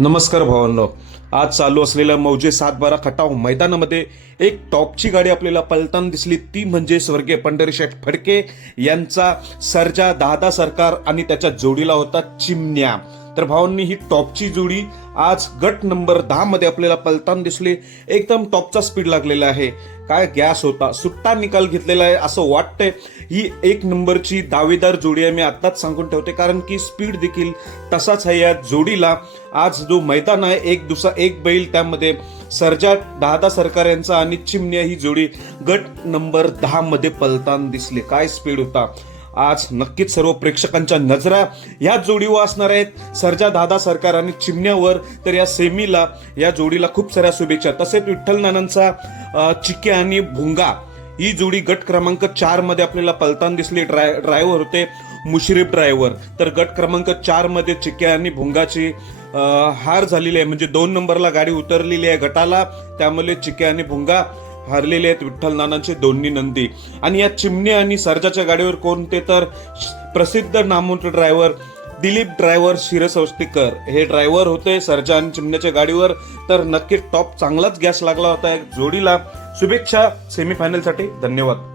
नमस्कार भावांनो, आज चालू असलेल्या मौजे 7-12 खटाव मैदानामध्ये एक टॉपची गाडी आपल्याला पलताना दिसली, ती म्हणजे स्वर्गीय पंढरीशेठ फडके यांचा सर्जा दादा सरकार आणि त्याच्या जोडीला होता चिमण्या। तर भावांनी ही टॉपची जोडी आज गट नंबर 10 मध्ये आपल्याला पलताना दिसली। एकदम टॉपचा स्पीड लागलेला आहे, काय गॅस होता, सुट्टा निकाल घेतलेला आहे असं वाटतंय। ही एक नंबरची दावेदार जोडी आहे, मी आताच सांगून ठेवते, कारण की स्पीड देखील तसाच आहे या जोडीला। आज जो मैदान आहे एक दुसरा एक बैल, त्यामध्ये सर्जा दादा सरकार यांचा आणि चिमण्या ही जोडी गट नंबर 10 मध्ये पलताना दिसली। काय स्पीड होता आज, नक्कीच सर्व प्रेक्षकांच्या नजरा या जोडीवर असणार आहेत, सर्जा दादा सरकार आणि चिमण्यावर। तर या सेमीला या जोडीला खूप साऱ्या शुभेच्छा। तसेच विठ्ठल नानांचा चिके आणि भुंगा ही जोडी गट क्रमांक 4 मध्ये आपल्याला पलताना दिसली। ड्रायव्हर होते मुश्रीफ ड्रायव्हर। तर गट क्रमांक 4 मध्ये चिके आणि भुंगाची हार झालेली आहे, म्हणजे 2 नंबरला गाडी उतरलेली आहे गटाला, त्यामुळे चिके आणि भुंगा हारलेले आहेत विठ्ठल नानांचे दोन्ही नंदी। आणि या चिमणी आणि सर्जाच्या गाडीवर कोणते, तर प्रसिद्ध नामवंत ड्रायव्हर दिलीप ड्रायव्हर शिरसौष्टीकर हे ड्रायव्हर होते सर्जा आणि चिमण्याच्या गाडीवर। तर नक्की टॉप चांगलाच गॅस लागला होता जोडीला। शुभेच्छा सेमीफायनलसाठी, धन्यवाद।